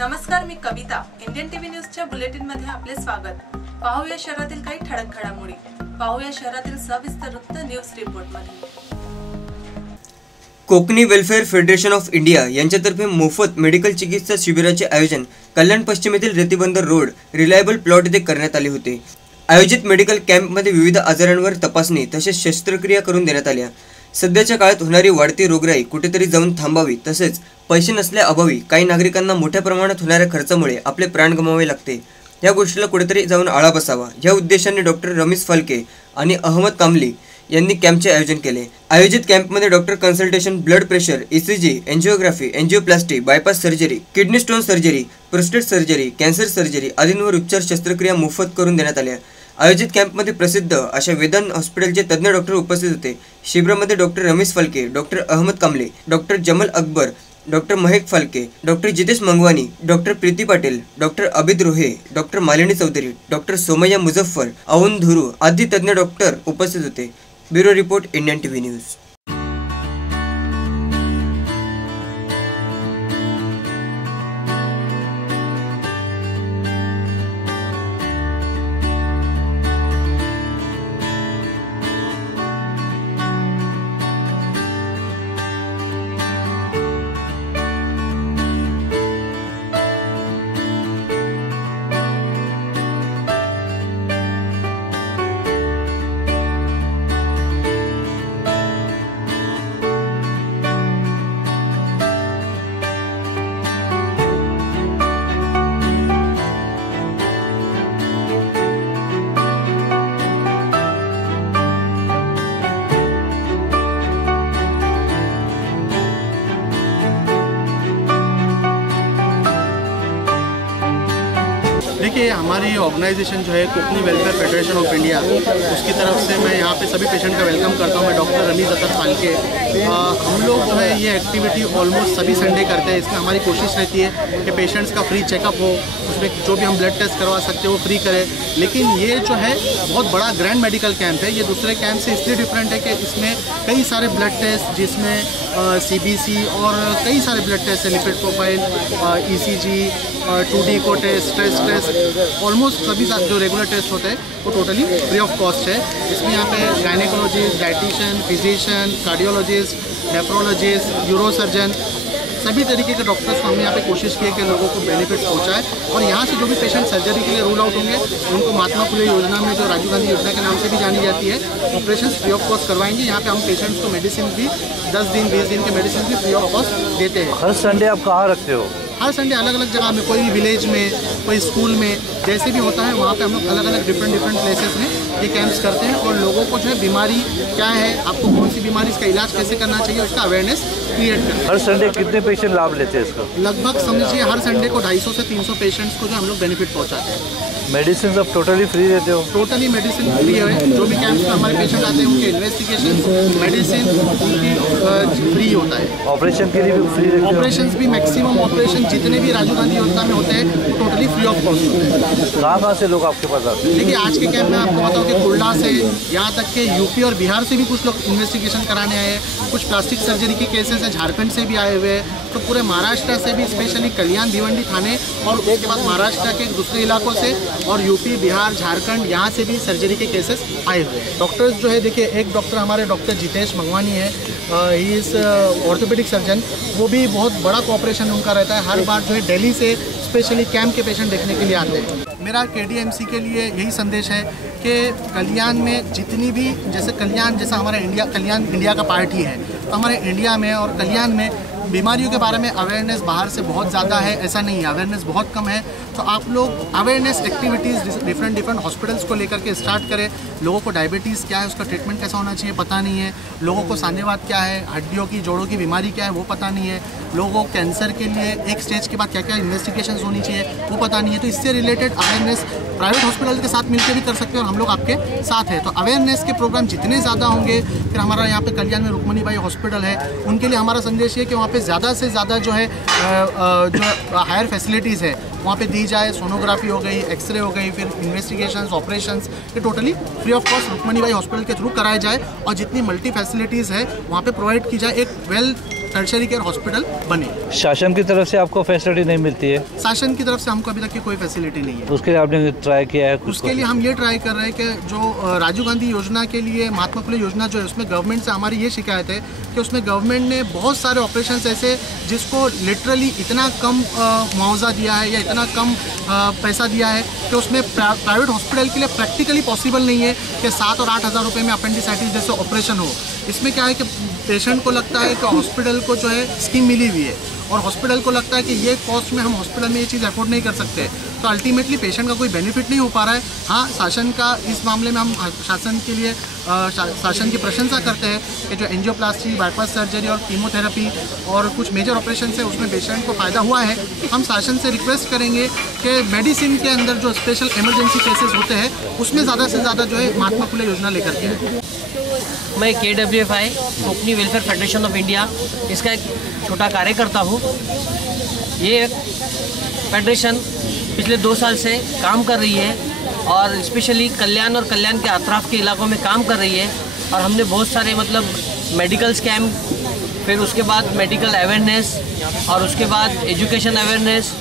नमस्कार, मी कविता. Indian TV न्यूजच्या bulletin मध्ये आपले स्वागत. पाहूया शहरातील काही ठळक घडामोडी. पाहूया शहरातील सविस्तर वृत्त न्यूज रिपोर्ट मध्ये. Konkani welfare federation of India यांच्यातर्फे मोफत मेडिकल चिकित्सा शिबिराचे आयोजन कल्याण पश्चिमेतील रेतीबंदर रोड रिलायबल प्लॉट येथे करण्यात आले होते. आयोजित मेडिकल कॅम्पमध्ये विविध आजारांवर तपासणी तसेच शस्त्रक्रिया करून देण्यात आल्या. सध्याच्या काळात होणारी वाढती रोगराई कुठेतरी जाऊन थांबावी, तसेच पैसे नसल्याअभावी काही नागरिकांना मोठ्या प्रमाणात होणाऱ्या खर्चामुळे आपले प्राण गमावे लागते. या गोष्टीला कुठेतरी जाऊन आळा बसावा या उद्देशाने डॉक्टर रमेश फालके आणि अहमद कामली यांनी कॅम्पचे आयोजन केले. आयोजित कॅम्पमध्ये doctor consultation, blood pressure, ECG, angiography, angioplasty, bypass surgery, kidney stone surgery, prostate surgery, cancer surgery आदींवर उपचार शस्त्रक्रिया मोफत करून देण्यात आल्या. आयोजित कॅम्पमध्ये प्रसिद्ध अशा वेदांत हॉस्पिटलचे तज्ज्ञ डॉक्टर उपस्थित होते. शिबिरामध्ये डॉक्टर रमेश फालके, डॉक्टर अहमद कामले, डॉक्टर जमल अकबर, डॉक्टर महेक फालके, डॉक्टर जितेश मंगवानी, डॉक्टर प्रीती पाटील, डॉक्टर अबिद रोहे, डॉक्टर मालिनी चौधरी, डॉक्टर सोमय्या मुझफ्फर, अवुन धुरू आदी तज्ज्ञ डॉक्टर उपस्थित होते. Bureau report, Indian TV news. देखिए, हमारी ऑर्गेनाइजेशन जो है Konkani welfare federation of India, उसकी तरफ से मैं यहाँ पे सभी पेशेंट का वेलकम करता हूँ. मैं डॉक्टर रमेश फालके. हम लोग जो है ये एक्टिविटी ऑलमोस्ट सभी संडे करते हैं. इसमें हमारी कोशिश रहती है कि पेशेंट्स का फ्री चेकअप हो, उसमें जो भी हम ब्लड टेस्ट करवा सकते हैं वो फ्री करें. लेकिन ये जो है बहुत बड़ा ग्रैंड मेडिकल कैंप है. ये दूसरे कैंप से इसलिए डिफरेंट है कि इसमें कई सारे ब्लड टेस्ट, जिसमें CBC और कई सारे ब्लड टेस्ट है, लिपिड प्रोफाइल, ECG, 2D को टेस्ट, स्ट्रेस टेस्ट, ऑलमोस्ट सभी साथ जो रेगुलर टेस्ट होते हैं वो टोटली फ्री ऑफ कॉस्ट है. इसमें यहाँ पे gynaecologist, dietitian, physician, cardiologist, nephrologist, urosurgeon, सभी तरीके के डॉक्टर्स को हमने यहाँ पे कोशिश की है कि लोगों को बेनिफिट पहुँचाए. और यहाँ से जो भी पेशेंट सर्जरी के लिए रूल आउट होंगे उनको महात्मा फुले योजना में, जो राजीव गांधी योजना के नाम से भी जानी जाती है, ऑपरेशन फ्री ऑफ कॉस्ट करवाएंगे. यहाँ पे हम पेशेंट्स को मेडिसिन भी 10 दिन 20 दिन के मेडिसिन भी फ्री ऑफ कॉस्ट देते हैं. हर संडे आप कहाँ रखते हो? हर संडे अलग अलग जगह में, कोई विलेज में, कोई स्कूल में, जैसे भी होता है वहाँ पे हम लोग अलग अलग डिफरेंट प्लेसेस में ये कैंप्स करते हैं. और लोगों को जो है बीमारी क्या है, आपको कौन सी बीमारी, इसका इलाज कैसे करना चाहिए, उसका अवेयरनेस क्रिएट करते हैं. हर संडे कितने पेशेंट लाभ लेते हैं इसका? लगभग समझिए हर संडे को 250 से 300 पेशेंट्स को जो हम लोग बेनिफिट पहुँचाते हैं. मेडिसिन सब टोटली फ्री देते हो? टोटली मेडिसिन फ्री है. जो भी कैंप्स में हमारे पेशेंट आते हैं उनके इन्वेस्टिगेशन, मेडिसिन उनकी फ्री होता है. ऑपरेशन के लिए भी फ्री देते हो? ऑपरेशन भी मैक्सिमम ऑपरेशन जितने भी राजीव गांधी योजना में होते हैं टोटली फ्री ऑफ कॉस्ट होते हैं. कहाँ से लोग आपके पास आते हैं? देखिए, आज के कैंप में आपको बताओ कि कुल्ला से यहाँ तक के यूपी और बिहार से भी कुछ लोग इन्वेस्टिगेशन कराने आए हैं. कुछ प्लास्टिक सर्जरी के केसेस हैं, झारखंड से भी आए हुए हैं. तो पूरे महाराष्ट्र से भी, स्पेशली कल्याण, भिवंडी, थाने और उसके बाद महाराष्ट्र के दूसरे इलाकों से और यूपी, बिहार, झारखंड, यहाँ से भी सर्जरी के केसेस आए हुए हैं. डॉक्टर्स जो है, देखिए, एक डॉक्टर हमारे डॉक्टर जितेश मंगवानी है, ही इज़ ऑर्थोपेडिक सर्जन. वो भी बहुत बड़ा कोऑपरेशन उनका रहता है. हर बार जो है दिल्ली से स्पेशली कैंप के पेशेंट देखने के लिए आते हैं. मेरा KDMC के लिए यही संदेश है कि कल्याण में जितनी भी, जैसे कल्याण जैसा हमारा इंडिया, कल्याण इंडिया का पार्टी है, तो हमारे इंडिया में और कल्याण में बीमारियों के बारे में अवेयरनेस बाहर से बहुत ज़्यादा है, ऐसा नहीं है. अवेयरनेस बहुत कम है. तो आप लोग अवेयरनेस एक्टिविटीज़ डिफरेंट हॉस्पिटल्स को लेकर के स्टार्ट करें. लोगों को डायबिटीज़ क्या है, उसका ट्रीटमेंट कैसा होना चाहिए पता नहीं है. लोगों को सांधेवात क्या है, हड्डियों की, जोड़ों की बीमारी क्या है वो पता नहीं है. लोगों को कैंसर के लिए एक स्टेज के बाद क्या क्या इन्वेस्टिगेशन होनी चाहिए वो पता नहीं है. तो इससे रिलेटेड अवेयरनेस प्राइवेट हॉस्पिटल के साथ मिलकर भी कर सकते हैं और हम लोग आपके साथ हैं. तो अवेयरनेस के प्रोग्राम जितने ज़्यादा होंगे, फिर हमारा यहाँ पे कल्याण में रुक्मणी बाई हॉस्पिटल है, उनके लिए हमारा संदेश ये कि वहाँ पे ज़्यादा से ज़्यादा जो है जो हायर फैसिलिटीज़ है वहाँ पे दी जाए. सोनोग्राफी हो गई, एक्सरे हो गई, फिर इन्वेस्टिगेशंस, ऑपरेशंस, ये totally free of cost Rukmani Bai hospital के थ्रू कराए जाए. और जितनी मल्टी फैसिलिटीज़ है वहाँ पे प्रोवाइड की जाए. एक वेल टर्शरी केयर हॉस्पिटल बने। शासन की तरफ से आपको फैसिलिटी नहीं मिलती है? शासन की तरफ से हमको अभी तक की कोई फैसिलिटी नहीं है। उसके लिए आपने ट्राई किया है? उसके लिए हम ये ट्राई कर रहे हैं कि जो राजीव गांधी योजना के लिए महात्मा फुले योजना जो है उसमें गवर्नमेंट से हमारी ये शिकायत है कि उसमें गवर्नमेंट ने बहुत सारे ऑपरेशन ऐसे जिसको लिटरली इतना कम मुआवजा दिया है या इतना कम पैसा दिया है कि उसमें प्राइवेट हॉस्पिटल के लिए प्रैक्टिकली पॉसिबल नहीं है कि 7 और 8 हज़ार रुपये में अपेंडिसाइटिस जैसे ऑपरेशन हो। इसमें क्या है कि पेशेंट को लगता है कि हॉस्पिटल को जो है स्कीम मिली हुई है और हॉस्पिटल को लगता है कि ये कॉस्ट में हम हॉस्पिटल में ये चीज़ अफोर्ड नहीं कर सकते, तो अल्टीमेटली पेशेंट का कोई बेनिफिट नहीं हो पा रहा है। हाँ, शासन का इस मामले में हम शासन के लिए शासन की प्रशंसा करते हैं कि जो एंजियोप्लास्टी, बाईपास सर्जरी और कीमोथेरेपी और कुछ मेजर ऑपरेशन है उसमें पेशेंट को फ़ायदा हुआ है। हम शासन से रिक्वेस्ट करेंगे कि मेडिसिन के अंदर जो स्पेशल इमरजेंसी केसेस होते हैं उसमें ज़्यादा से ज़्यादा जो है महात्मा फुले योजना लेकर के आए। मैं KWFI Konkani welfare federation of India इसका एक छोटा कार्यकर्ता हूँ। ये फेडरेशन पिछले 2 साल से काम कर रही है और स्पेशली कल्याण और कल्याण के अतराफ के इलाकों में काम कर रही है और हमने बहुत सारे मेडिकल कैंप, फिर उसके बाद मेडिकल अवेयरनेस और उसके बाद एजुकेशन अवेयरनेस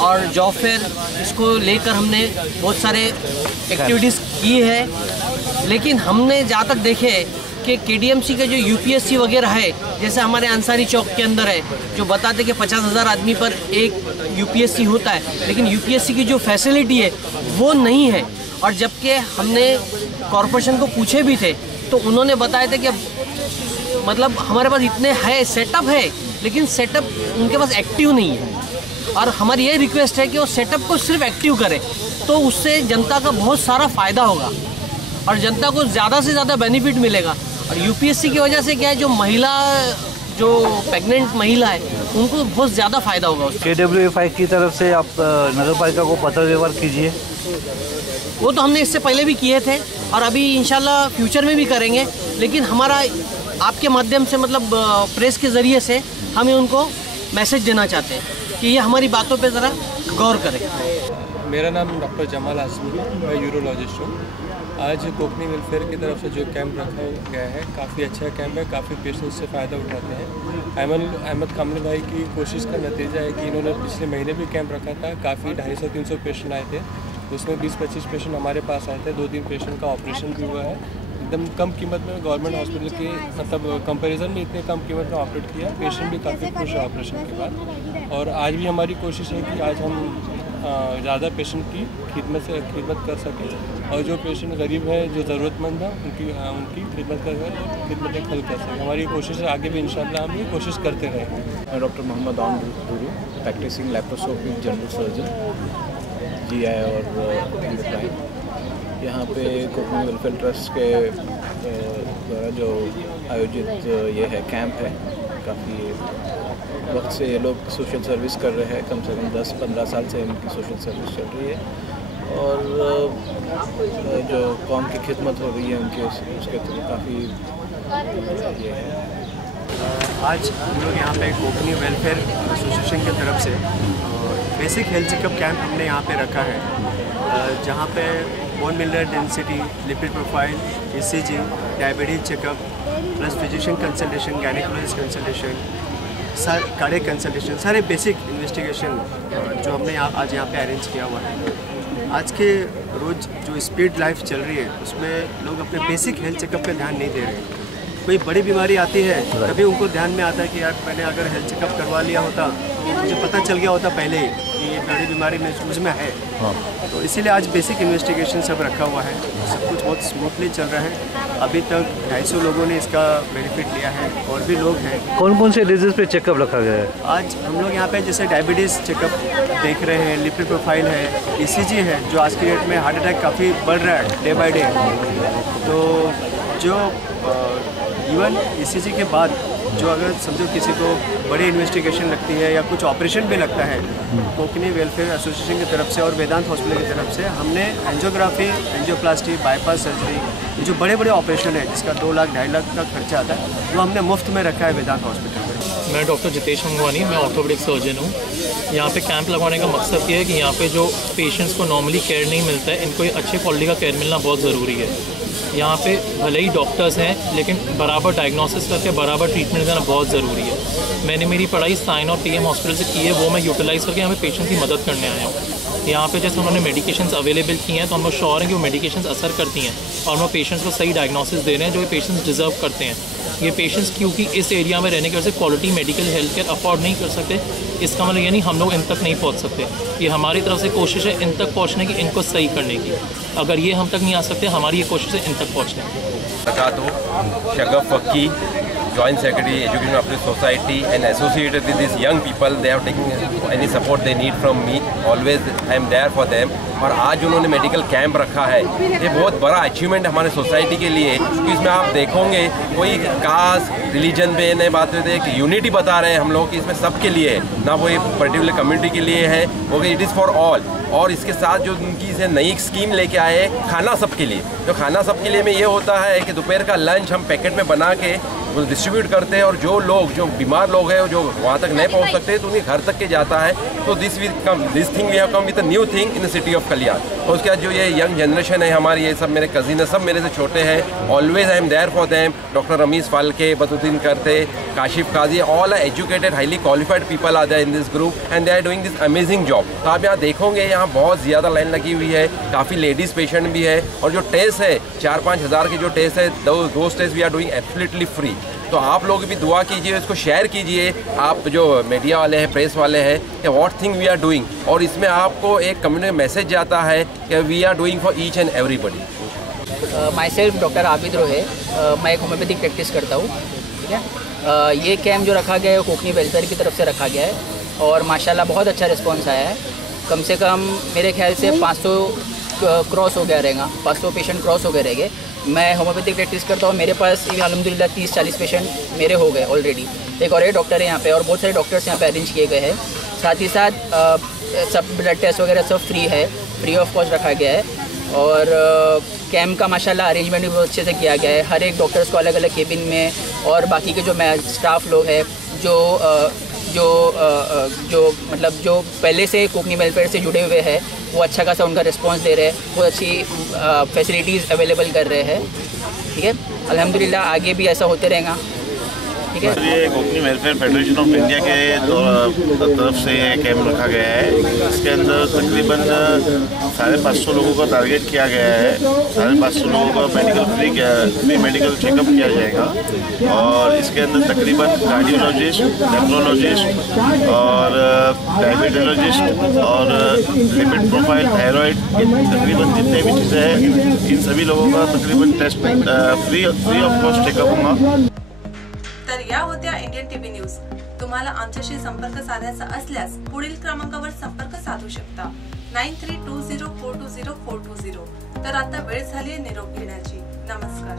और जॉब फेयर, इसको लेकर हमने बहुत सारे एक्टिविटीज़ की है। लेकिन हमने जहाँ तक देखे कि KDMC के जो UPSC वगैरह है, जैसे हमारे अंसारी चौक के अंदर है, जो बताते कि 50,000 आदमी पर एक UPSC होता है, लेकिन UPSC की जो फैसिलिटी है वो नहीं है। और जबकि हमने कॉरपोरेशन को पूछे भी थे तो उन्होंने बताया था कि हमारे पास इतने है, सेटअप है, लेकिन सेटअप उनके पास एक्टिव नहीं है। और हमारी ये रिक्वेस्ट है कि वो सेटअप को सिर्फ एक्टिव करें, तो उससे जनता का बहुत सारा फ़ायदा होगा और जनता को ज़्यादा से ज़्यादा बेनिफिट मिलेगा। और UPSC की वजह से क्या है, जो प्रेग्नेंट महिला है उनको बहुत ज़्यादा फ़ायदा होगा उससे। KWFI की तरफ से आप नगर पालिका को पत्र व्यवहार कीजिए। वो तो हमने इससे पहले भी किए थे और अभी इंशाल्लाह फ्यूचर में भी करेंगे, लेकिन हमारा आपके माध्यम से प्रेस के ज़रिए से हमें उनको मैसेज देना चाहते हैं कि ये हमारी बातों पे ज़रा गौर करें। मेरा नाम डॉक्टर जमाल आज़मी, मैं यूरोलॉजिस्ट हूँ। आज कोकनी वेलफेयर की तरफ से जो कैंप रखा गया है काफ़ी अच्छा कैंप है, काफ़ी पेशेंट्स से फ़ायदा उठाते हैं। अहमद कामले भाई की कोशिश का नतीजा है कि इन्होंने पिछले महीने भी कैंप रखा था, काफ़ी 250-300 पेशेंट आए थे, उसमें 20-25 पेशेंट हमारे पास आए थे, 2-3 पेशेंट का ऑपरेशन भी हुआ है। एकदम कम कीमत में गवर्नमेंट हॉस्पिटल के कंपैरिजन में इतने कम कीमत में ऑपरेट किया, पेशेंट भी काफ़ी खुश है ऑपरेशन के बाद। और आज भी हमारी कोशिश है कि आज हम ज़्यादा पेशेंट की खिदमत कर सकें और जो पेशेंट गरीब है, जो ज़रूरतमंद है, उनकी खिदमत कर खिदमतें खल कर सकें। हमारी कोशिश है, आगे भी इंशाल्लाह हम ये कोशिश करते रहेंगे। मैं doctor Mohammed Aan Guru, practising laparoscopic general surgeon, GI और एंडोक्राइन। यहाँ पे कोकनी वेलफेयर ट्रस्ट के द्वारा जो आयोजित ये है कैंप है, काफ़ी वक्त से ये लोग सोशल सर्विस कर रहे हैं, कम से कम 10-15 साल से इनकी सोशल सर्विस चल रही है और जो कौम की खिदमत हो रही है उनके उसके थ्रू काफ़ी ये है। आज हम लोग यहाँ पे कोकनी वेलफेयर एसोसिएशन की तरफ से बेसिक हेल्थ चेकअप कैंप हमने यहाँ पे रखा है, जहाँ पे bone mineral density, lipid profile, ECG, diabetes checkup plus physician consultation, gynaecologist consultation, cardiac consultation, सारे बेसिक इन्वेस्टिगेशन जो हमने आज यहाँ पे अरेंज किया हुआ है। आज के रोज़ जो स्पीड लाइफ चल रही है उसमें लोग अपने बेसिक हेल्थ चेकअप पे ध्यान नहीं दे रहे हैं। कोई बड़ी बीमारी आती है तभी उनको ध्यान में आता है कि यार मैंने अगर हेल्थ चेकअप करवा लिया होता तो मुझे पता चल गया होता पहले ही कि ये बड़ी बीमारी मुझ में है। तो इसीलिए आज बेसिक इन्वेस्टिगेशन सब रखा हुआ है, सब कुछ बहुत स्मूथली चल रहा है। अभी तक 250 लोगों ने इसका बेनिफिट लिया है और भी लोग हैं। कौन कौन से डिजीज़ पे चेकअप रखा गया है? आज हम लोग यहाँ पे जैसे डायबिटीज़ चेकअप देख रहे हैं, लिपिड प्रोफाइल है, ECG है, जो आज की डेट में हार्ट अटैक काफ़ी बढ़ रहा है डे बाय डे। तो जो इवन ECG के बाद जो अगर समझो किसी को बड़ी इन्वेस्टिगेशन लगती है या कुछ ऑपरेशन भी लगता है, कोकनी वेलफेयर एसोसिएशन की तरफ से और वेदांत हॉस्पिटल की तरफ से हमने एंजियोग्राफी, एंजियोप्लास्टी, बाईपास सर्जरी, ये जो बड़े बड़े ऑपरेशन है जिसका 2 लाख 2.5 लाख का खर्चा आता है, वो हमने मुफ्त में रखा है वेदांत हॉस्पिटल में। मैं डॉक्टर जितेश मंगवानी, मैं ऑर्थोपेडिक सर्जन हूँ। यहाँ पे कैंप लगवाने का मकसद ये है कि यहाँ पे जो पेशेंट्स को नॉर्मली केयर नहीं मिलता है, इनको अच्छे क्वालिटी का केयर मिलना बहुत ज़रूरी है। यहाँ पे भले ही डॉक्टर्स हैं, लेकिन बराबर डायग्नोसिस करके बराबर ट्रीटमेंट देना बहुत ज़रूरी है। मैंने मेरी पढ़ाई साइन और PM हॉस्पिटल से की है, वो मैं यूटिलाइज़ करके यहाँ पे पेशेंट की मदद करने आया हूँ। यहाँ पे जैसे उन्होंने मेडिकेशंस अवेलेबल की हैं, तो हम लोग श्योर हैं कि वो मेडिकेशंस असर करती हैं और हम लोग पेशेंट्स को सही डायग्नोसिस दे रहे हैं जो ये पेशेंट्स डिज़र्व करते हैं। ये पेशेंट्स क्योंकि इस एरिया में रहने की वजह से quality medical health care afford नहीं कर सकते, इसका मतलब ये नहीं हम लोग इन तक नहीं पहुँच सकते। ये हमारी तरफ से कोशिश है इन तक पहुँचने की, इनको सही करने की। अगर ये हम तक नहीं आ सकते, हमारी ये कोशिश है इन तक पहुँचने की। Shagaf Fakki, Joint Secretary, Education Office Society, and associated with these young people. They have taken any support they need from me. Always I am there for them. और आज उन्होंने मेडिकल कैंप रखा है, ये बहुत बड़ा अचीवमेंट हमारे society के लिए, क्योंकि इसमें आप देखोगे कोई कास्ट रिलीजन पे नहीं बात करते, एक यूनिटी बता रहे हैं हम लोग कि इसमें सबके लिए है, ना वो पर्टिकुलर कम्युनिटी के लिए है, वो इट इज़ फॉर ऑल। और इसके साथ जो उनकी से नई स्कीम लेके आए, खाना सबके लिए। तो खाना सबके लिए में ये होता है कि दोपहर का लंच हम पैकेट में बना के वो डिस्ट्रीब्यूट करते हैं, और जो लोग जो बीमार लोग हैं जो वहाँ तक नहीं पहुँच सकते तो उन्हें घर तक के जाता है। तो this thing we have come with a new thing in the city of Kalyan. और उसके बाद जो ये यंग जनरेशन है हमारी, ये सब मेरे कजिन है, सब मेरे से छोटे हैं। Always I am there for them. Doctor Ramiz Phalke, Badruddin Karte, Kashif Kazi, all are educated highly qualified people are there in this group and they are doing this amazing job. तो आप यहाँ देखोगे यहाँ बहुत ज़्यादा लाइन लगी हुई है, काफ़ी लेडीज़ पेशेंट भी है, और जो टेस्ट है 4-5 हज़ार के जो टेस्ट है, दो test we are doing absolutely free. तो आप लोग भी दुआ कीजिए, इसको शेयर कीजिए, आप जो मीडिया वाले हैं, प्रेस वाले हैं, कि what thing we are doing, और इसमें आपको एक कम्युनिटी मैसेज जाता है कि we are doing for each and everybody. Myself doctor Abid Rohe, मैं एक होम्योपैथिक प्रैक्टिस करता हूँ, ठीक है। ये कैंप जो रखा गया है कोकनी वेलफेयर की तरफ से रखा गया है, और माशाल्लाह बहुत अच्छा रिस्पॉन्स आया है। कम से कम मेरे ख्याल से 500 क्रॉस हो गया रहेगा, 500 पेशेंट क्रॉस हो गए रहेंगे। मैं होम्योपैथिक प्रैक्टिस करता हूँ, मेरे पास अल्हम्दुलिल्लाह 30-40 पेशेंट मेरे हो गए ऑलरेडी। एक और डॉक्टर है यहाँ पे, और बहुत सारे डॉक्टर्स यहाँ पे अरेंज किए गए हैं। साथ ही साथ सब ब्लड टेस्ट वगैरह सब फ्री है, फ्री ऑफ कॉस्ट रखा गया है। और कैंप का माशाल्लाह अरेंजमेंट भी बहुत अच्छे से किया गया है। हर एक डॉक्टर्स को अलग अलग केबिन में, और बाकी के जो स्टाफ लोग हैं जो मतलब जो पहले से कोकनी वेलफेयर से जुड़े हुए हैं, वो अच्छा खासा उनका रिस्पांस दे रहे हैं, बहुत अच्छी फैसिलिटीज़ अवेलेबल कर रहे हैं, ठीक है। अल्हम्दुलिल्लाह आगे भी ऐसा होते रहेगा, ठीक है। ये Konkani welfare federation of India के तरफ से ये कैंप रखा गया है। इसके अंदर तकरीबन 550 लोगों का टारगेट किया गया है। 550 लोगों का फ्री मेडिकल चेकअप किया जाएगा, और इसके अंदर तकरीबन कार्डियोलॉजिस्ट, नेफ्रोलॉजिस्ट और डायबिटोलॉजिस्ट और लिपिड प्रोफाइल, थायराइड, तकरीबन जितने भी चीज़ें हैं, इन सभी लोगों का तकरीबन test free of cost checkup होगा। तर या होत्या इंडियन टीव्ही न्यूज। तुम्हाला आमच्याशी संपर्क साधायचा असल्यास पुढील क्रमांकावर संपर्क साधू शकता 9320420420। तर आता वेळ झाली निरोप घेण्याची। नमस्कार।